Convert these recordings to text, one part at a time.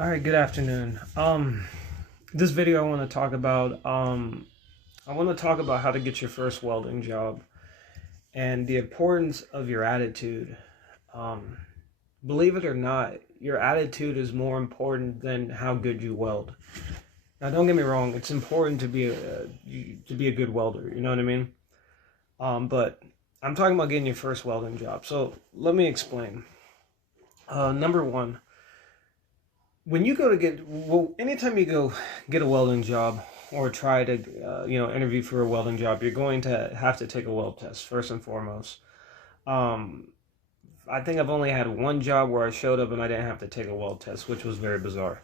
All right, good afternoon. This video I want to talk about how to get your first welding job and the importance of your attitude. Um, Believe it or not, your attitude is more important than how good you weld. Now, don't get me wrong; it's important to be a good welder. You know what I mean? But I'm talking about getting your first welding job. So let me explain. Number one, when you go to anytime you go get a welding job or try to interview for a welding job, you're going to have to take a weld test first and foremost. I think I've only had one job where I showed up and I didn't have to take a weld test, which was very bizarre.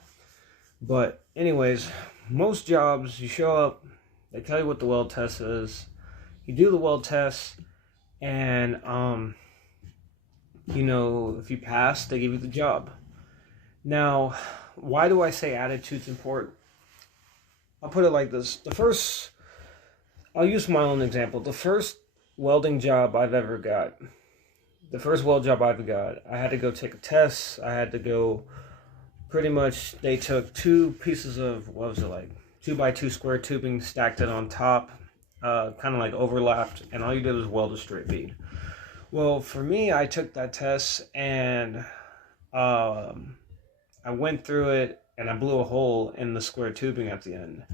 But anyways, most jobs, you show up, they tell you what the weld test is, you do the weld test, and if you pass, they give you the job. Now, why do I say attitude's important? I'll put it like this. I'll use my own example. The first welding job I've ever got, I had to go take a test. I had to go, pretty much, they took two pieces of, 2x2 square tubing, stacked it on top, kind of like overlapped, and all you did was weld a straight bead. Well, for me, I took that test, and I went through it and I blew a hole in the square tubing at the end.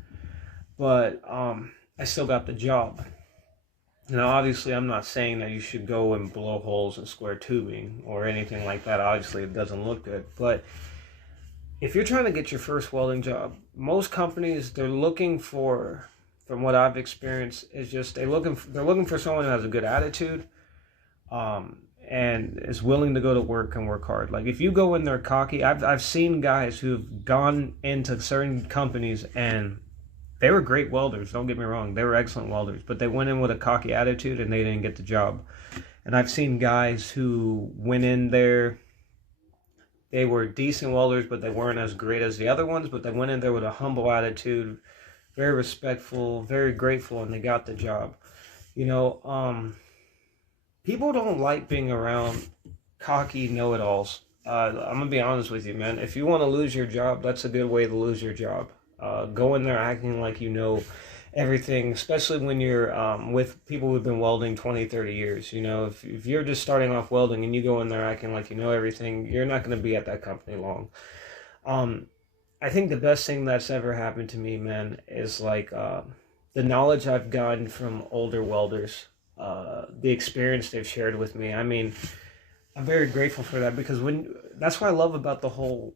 But I still got the job. Now, obviously, I'm not saying that you should go and blow holes in square tubing or anything like that. Obviously, it doesn't look good. But if you're trying to get your first welding job, most companies, they're looking for, from what I've experienced, is just they're looking for someone who has a good attitude. And is willing to go to work and work hard. Like, if you go in there cocky, I've seen guys who've gone into certain companies and they were great welders, don't get me wrong, they were excellent welders, but they went in with a cocky attitude and they didn't get the job. And I've seen guys who went in there, they were decent welders, but they weren't as great as the other ones, but they went in there with a humble attitude, very respectful, very grateful, and they got the job. People don't like being around cocky know-it-alls. I'm going to be honest with you, man. If you want to lose your job, that's a good way to lose your job. Go in there acting like you know everything, especially when you're with people who've been welding 20, 30 years. If you're just starting off welding and you go in there acting like you know everything, you're not going to be at that company long. I think the best thing that's ever happened to me, man, is like the knowledge I've gotten from older welders. The experience they've shared with me. I mean, I'm very grateful for that, because that's what I love about the whole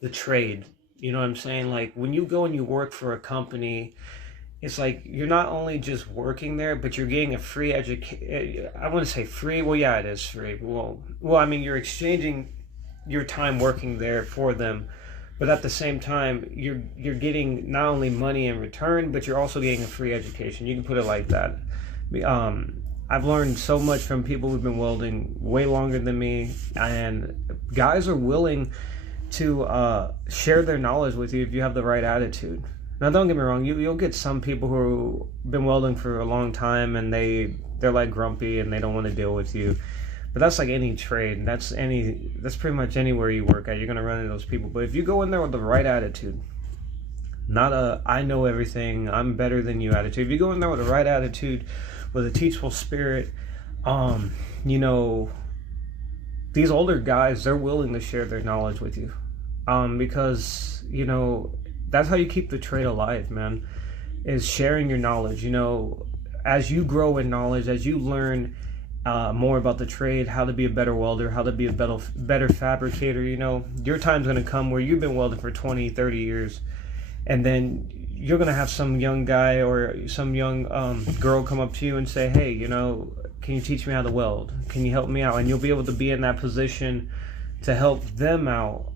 the trade. You know what I'm saying? Like, when you go and you work for a company, it's like you're not only just working there, but you're getting a free education. I want to say free. Well, yeah, it is free. Well, I mean, you're exchanging your time working there for them, but at the same time, you're getting not only money in return, but you're also getting a free education. You can put it like that. I've learned so much from people who've been welding way longer than me, and guys are willing to share their knowledge with you if you have the right attitude. Now, don't get me wrong, you'll get some people who have been welding for a long time and they're like grumpy and they don't want to deal with you. But that's like any trade. That's pretty much anywhere you work at. You're gonna run into those people. But if you go in there with the right attitude, not a I know everything, I'm better than you attitude. If you go in there with the right attitude, with a teachable spirit, these older guys, they're willing to share their knowledge with you, because that's how you keep the trade alive, man. Is sharing your knowledge. As you grow in knowledge, as you learn more about the trade, how to be a better welder, how to be a better fabricator, your time's going to come where you've been welding for 20, 30 years, and then you're going to have some young guy or some young girl come up to you and say, hey, can you teach me how to weld? Can you help me out? And you'll be able to be in that position to help them out